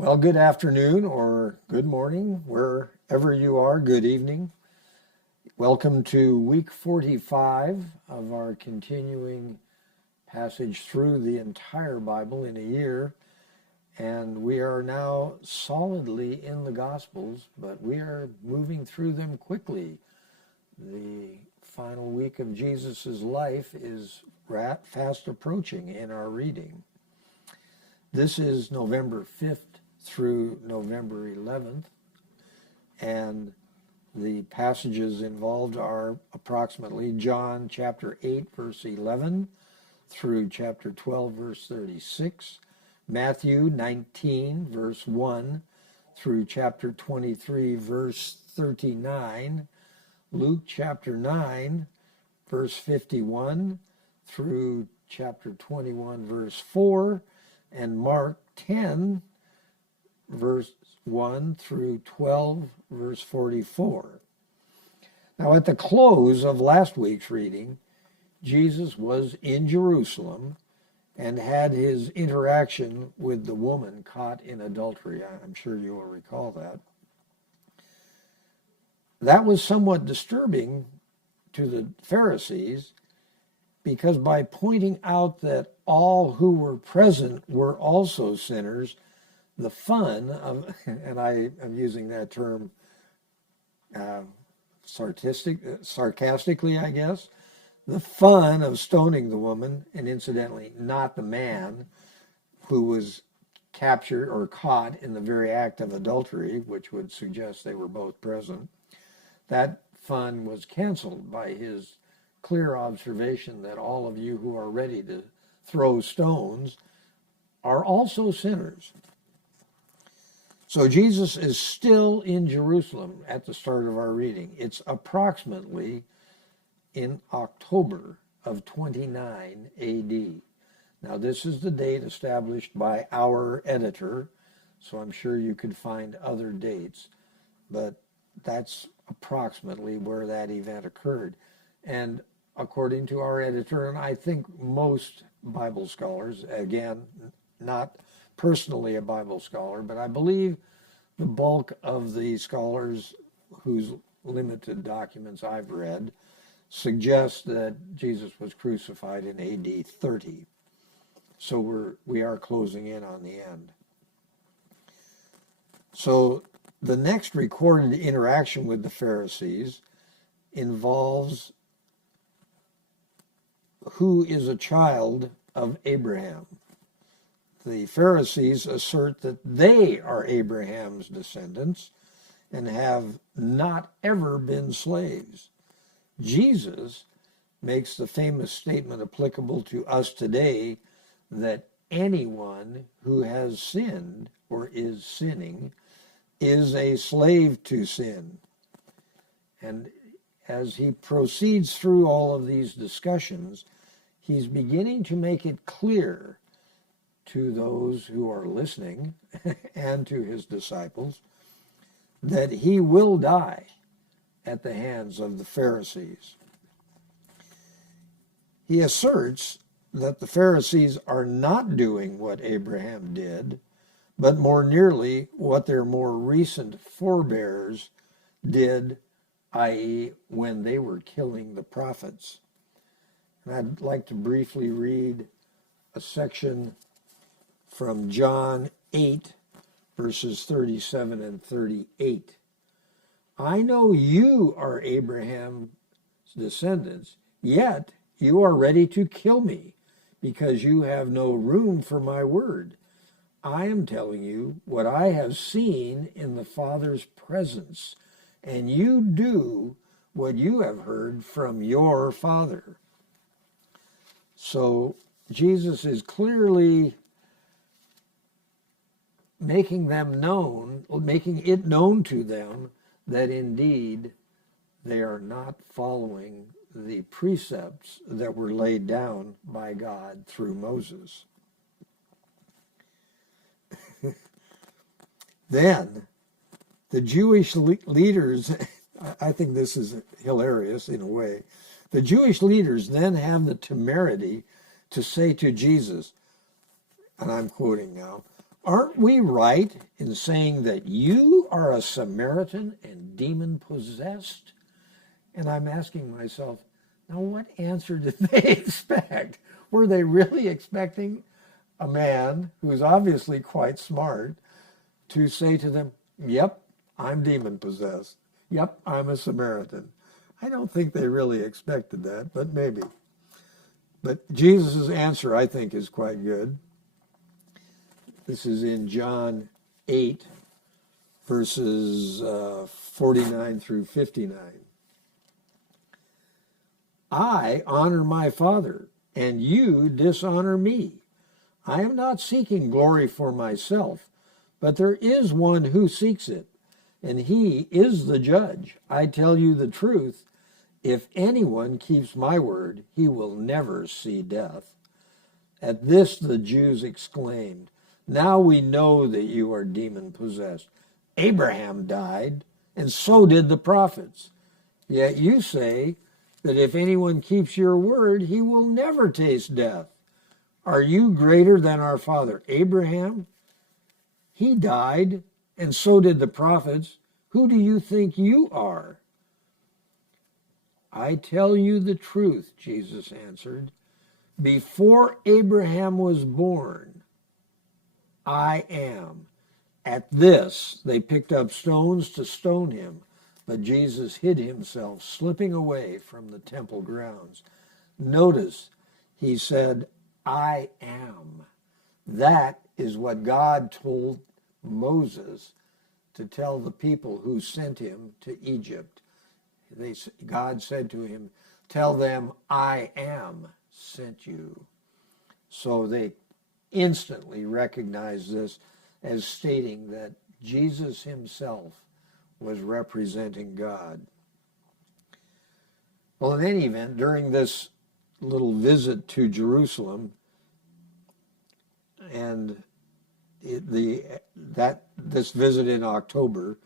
Well, good afternoon or good morning, wherever you are, good evening. Welcome to week 45 of our continuing passage through the entire Bible in a year. And we are now solidly in the Gospels, but we are moving through them quickly. The final week of Jesus' life is fast approaching in our reading. This is November 5th through November 11th, and the passages involved are approximately John chapter 8, verse 11 through chapter 12, verse 36, Matthew 19, verse 1 through chapter 23, verse 39, Luke chapter 9, verse 51 through chapter 21, verse 4, and Mark 10, verse 1 through 12, verse 44. Now, at the close of last week's reading, Jesus was in Jerusalem and had his interaction with the woman caught in adultery. I'm sure you will recall that. That was somewhat disturbing to the Pharisees because by pointing out that all who were present were also sinners, the fun of, and I am using that term sarcastically, I guess, the fun of stoning the woman, and incidentally, not the man who was captured or caught in the very act of adultery, which would suggest they were both present, that fun was canceled by his clear observation that all of you who are ready to throw stones are also sinners. So Jesus is still in Jerusalem at the start of our reading. It's approximately in October of 29 AD. Now, this is the date established by our editor, so I'm sure you could find other dates, but that's approximately where that event occurred. And according to our editor, and I think most Bible scholars, again, not personally a Bible scholar, but I believe the bulk of the scholars whose limited documents I've read suggest that Jesus was crucified in AD 30. So we are closing in on the end. So the next recorded interaction with the Pharisees involves who is a child of Abraham. The Pharisees assert that they are Abraham's descendants and have not ever been slaves. Jesus makes the famous statement applicable to us today that anyone who has sinned or is sinning is a slave to sin. And as he proceeds through all of these discussions, he's beginning to make it clear to those who are listening and to his disciples that he will die at the hands of the Pharisees. He asserts that the Pharisees are not doing what Abraham did, but more nearly what their more recent forebears did, i.e., when they were killing the prophets. And I'd like to briefly read a section from John 8, verses 37 and 38. I know you are Abraham's descendants, yet you are ready to kill me because you have no room for my word. I am telling you what I have seen in the Father's presence, and you do what you have heard from your father. So Jesus is clearly making it known to them that indeed they are not following the precepts that were laid down by God through Moses. Then the Jewish leaders, I think this is hilarious in a way, the Jewish leaders then have the temerity to say to Jesus, and I'm quoting now, Aren't we right in saying that you are a Samaritan and demon-possessed? And I'm asking myself, now what answer did they expect? Were they really expecting a man who's obviously quite smart to say to them, yep, I'm demon-possessed. Yep, I'm a Samaritan. I don't think they really expected that, but maybe. But Jesus' answer, I think, is quite good. This is in John 8, verses 49 through 59. I honor my Father, and you dishonor me. I am not seeking glory for myself, but there is one who seeks it, and he is the judge. I tell you the truth, if anyone keeps my word, he will never see death. At this the Jews exclaimed, now we know that you are demon-possessed. Abraham died, and so did the prophets. Yet you say that if anyone keeps your word, he will never taste death. Are you greater than our father Abraham? He died, and so did the prophets. Who do you think you are? I tell you the truth, Jesus answered. Before Abraham was born, I am. At this, they picked up stones to stone him, but Jesus hid himself, slipping away from the temple grounds. Notice, he said, I am. That is what God told Moses to tell the people who sent him to Egypt. God said to him, tell them, I am sent you. So they instantly recognized this as stating that Jesus himself was representing God. Well, in any event, during this little visit to Jerusalem, and this visit in October,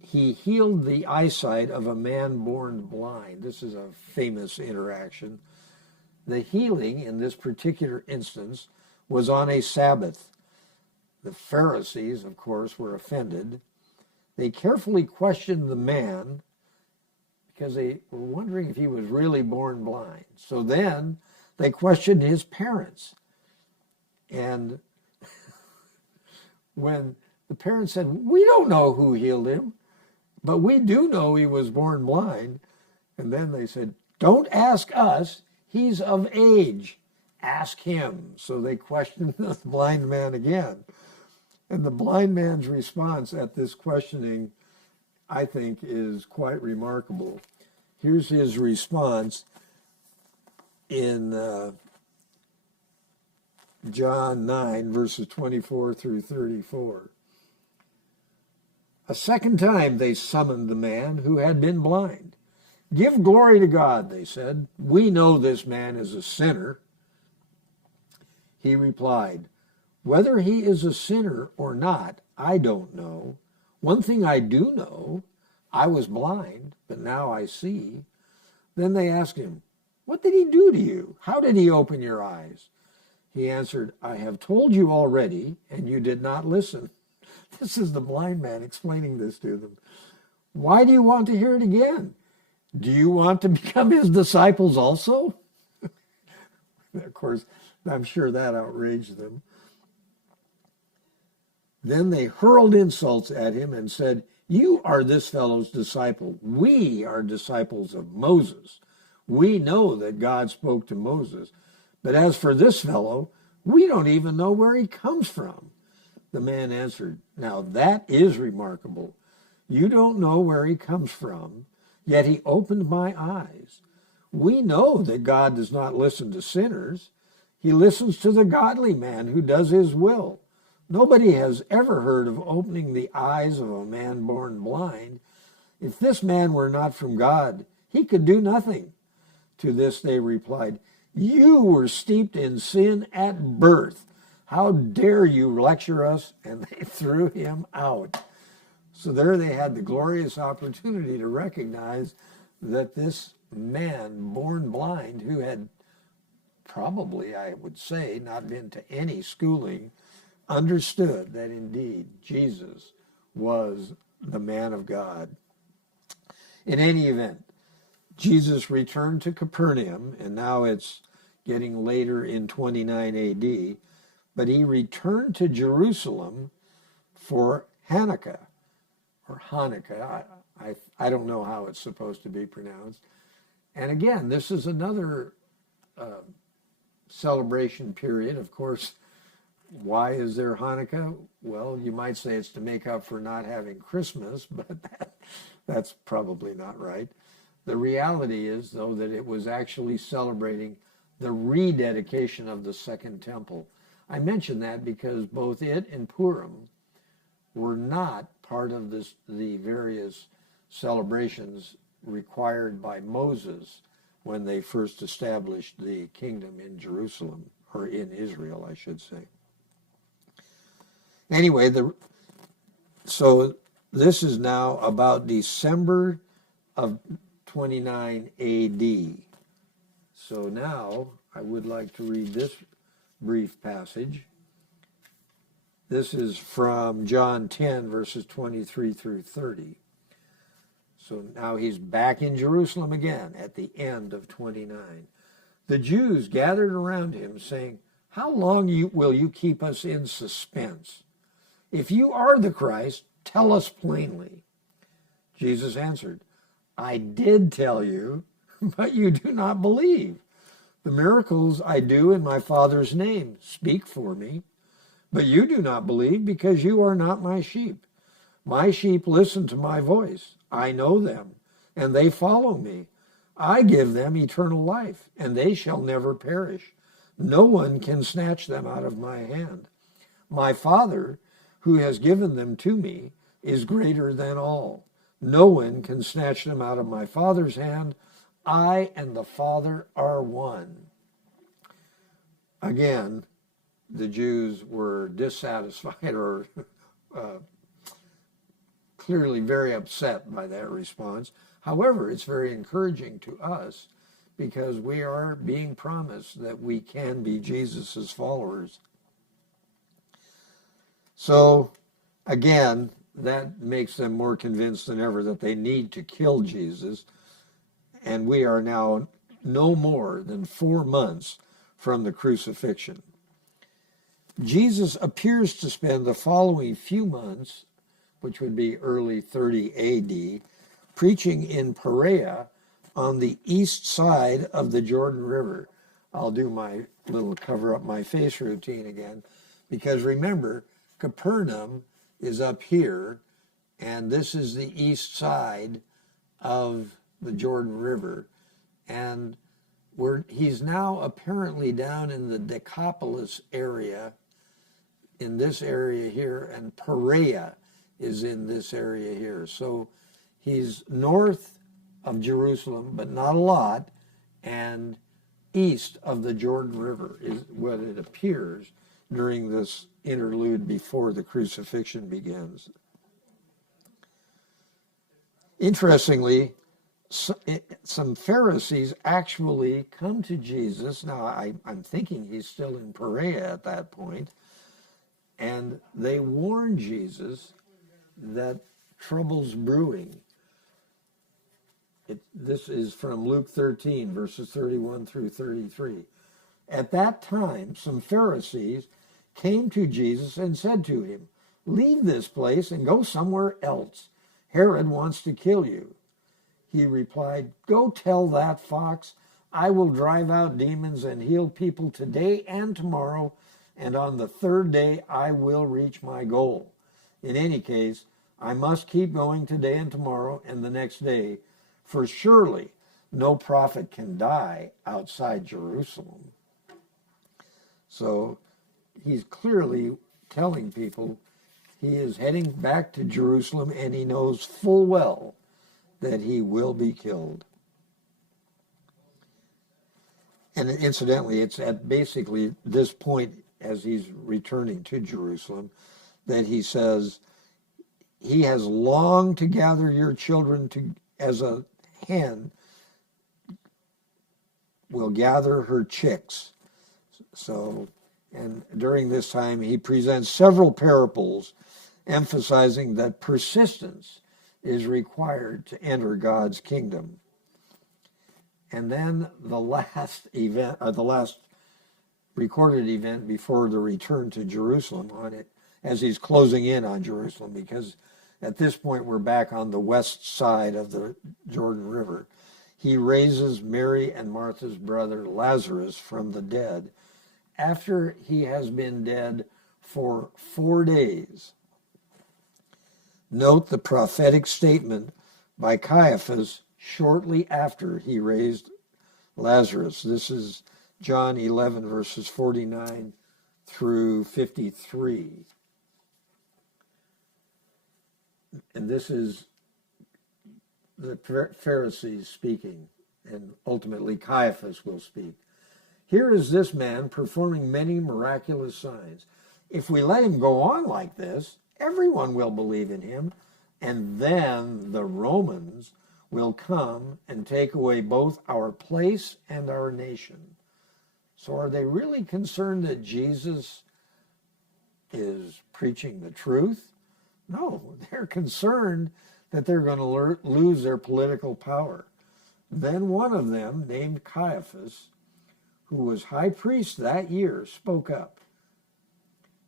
he healed the eyesight of a man born blind. This is a famous interaction. The healing in this particular instance was on a Sabbath. The Pharisees, of course, were offended. They carefully questioned the man because they were wondering if he was really born blind. So then they questioned his parents. And when the parents said, we don't know who healed him, but we do know he was born blind. And then they said, don't ask us, he's of age. Ask him. So they questioned the blind man again. And the blind man's response at this questioning, I think, is quite remarkable. Here's his response in John 9, verses 24 through 34. A second time they summoned the man who had been blind. Give glory to God, they said. We know this man is a sinner. He replied, whether he is a sinner or not, I don't know. One thing I do know, I was blind, but now I see. Then they asked him, what did he do to you? How did he open your eyes? He answered, I have told you already, and you did not listen. This is the blind man explaining this to them. Why do you want to hear it again? Do you want to become his disciples also? Of course, I'm sure that outraged them. Then they hurled insults at him and said, you are this fellow's disciple. We are disciples of Moses. We know that God spoke to Moses. But as for this fellow, we don't even know where he comes from. The man answered, now that is remarkable. You don't know where he comes from, yet he opened my eyes. We know that God does not listen to sinners. He listens to the godly man who does his will. Nobody has ever heard of opening the eyes of a man born blind. If this man were not from God, he could do nothing. To this they replied, you were steeped in sin at birth. How dare you lecture us? And they threw him out. So there they had the glorious opportunity to recognize that this man born blind, who had probably, I would say, not been to any schooling, understood that indeed Jesus was the man of God. In any event, Jesus returned to Capernaum, and now it's getting later in 29 AD, but he returned to Jerusalem for Hanukkah, or Hanukkah. I don't know how it's supposed to be pronounced. And again, this is another celebration period. Of course, why is there Hanukkah? Well, you might say it's to make up for not having Christmas, but that's probably not right. The reality is, though, that it was actually celebrating the rededication of the Second Temple. I mention that because both it and Purim were not part of the various celebrations required by Moses when they first established the kingdom in Jerusalem, or in Israel, I should say. Anyway, so this is now about December of 29 AD. So now I would like to read this brief passage. This is from John 10, verses 23 through 30. So now he's back in Jerusalem again at the end of 29. The Jews gathered around him, saying, "How long will you keep us in suspense? If you are the Christ, tell us plainly." Jesus answered, "I did tell you, but you do not believe. The miracles I do in my Father's name speak for me, but you do not believe because you are not my sheep. My sheep listen to my voice. I know them, and they follow me. I give them eternal life, and they shall never perish. No one can snatch them out of my hand. My Father, who has given them to me, is greater than all. No one can snatch them out of my Father's hand. I and the Father are one." Again, the Jews were dissatisfied or clearly very upset by that response. However, it's very encouraging to us because we are being promised that we can be Jesus's followers. So, again, that makes them more convinced than ever that they need to kill Jesus. And we are now no more than 4 months from the crucifixion. Jesus appears to spend the following few months, which would be early 30 AD, preaching in Perea on the east side of the Jordan River. I'll do my little cover up my face routine again, because remember, Capernaum is up here, and this is the east side of the Jordan River. And he's now apparently down in the Decapolis area, in this area here, and Perea is in this area here. So he's north of Jerusalem, but not a lot, and east of the Jordan River is what it appears during this interlude before the crucifixion begins. Interestingly, some Pharisees actually come to Jesus. Now, I'm thinking he's still in Perea at that point, and they warn Jesus that trouble's brewing. This is from Luke 13, verses 31 through 33. At that time, some Pharisees came to Jesus and said to him, "Leave this place and go somewhere else. Herod wants to kill you." He replied, "Go tell that fox, I will drive out demons and heal people today and tomorrow, and on the third day I will reach my goal. In any case, I must keep going today and tomorrow and the next day, for surely no prophet can die outside Jerusalem." So he's clearly telling people he is heading back to Jerusalem, and he knows full well that he will be killed. And incidentally, it's at basically this point, as he's returning to Jerusalem, that he says, he has longed to gather your children as a hen will gather her chicks. So And during this time, he presents several parables emphasizing that persistence is required to enter God's kingdom. And then the last event, the last recorded event before the return to Jerusalem on it, as he's closing in on Jerusalem, because at this point we're back on the west side of the Jordan River. He raises Mary and Martha's brother Lazarus from the dead after he has been dead for 4 days. Note the prophetic statement by Caiaphas shortly after he raised Lazarus. This is John 11, verses 49 through 53. And this is the Pharisees speaking, and ultimately Caiaphas will speak. Here is this man performing many miraculous signs. If we let him go on like this, everyone will believe in him, and then the Romans will come and take away both our place and our nation. So are they really concerned that Jesus is preaching the truth? No, they're concerned that they're going to lose their political power. Then one of them, named Caiaphas, who was high priest that year, spoke up.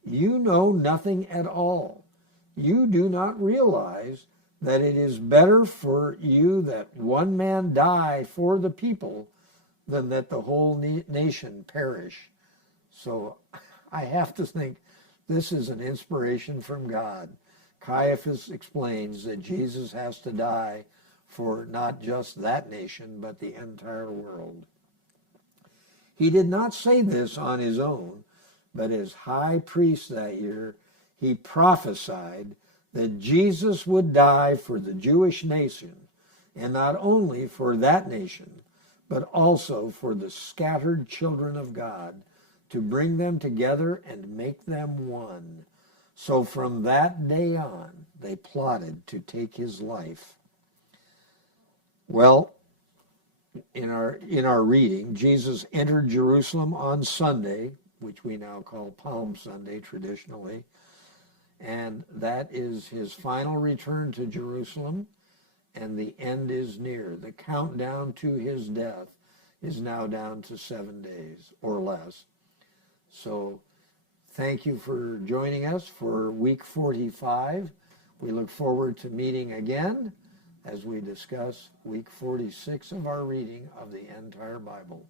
You know nothing at all. You do not realize that it is better for you that one man die for the people than that the whole nation perish. So I have to think this is an inspiration from God. Caiaphas explains that Jesus has to die for not just that nation, but the entire world. He did not say this on his own, but as high priest that year, he prophesied that Jesus would die for the Jewish nation, and not only for that nation, but also for the scattered children of God, to bring them together and make them one. So from that day on, they plotted to take his life. Well, in our reading, Jesus entered Jerusalem on Sunday, which we now call Palm Sunday traditionally, and that is his final return to Jerusalem, and the end is near. The countdown to his death is now down to 7 days or less. So thank you for joining us for week 45. We look forward to meeting again as we discuss week 46 of our reading of the entire Bible.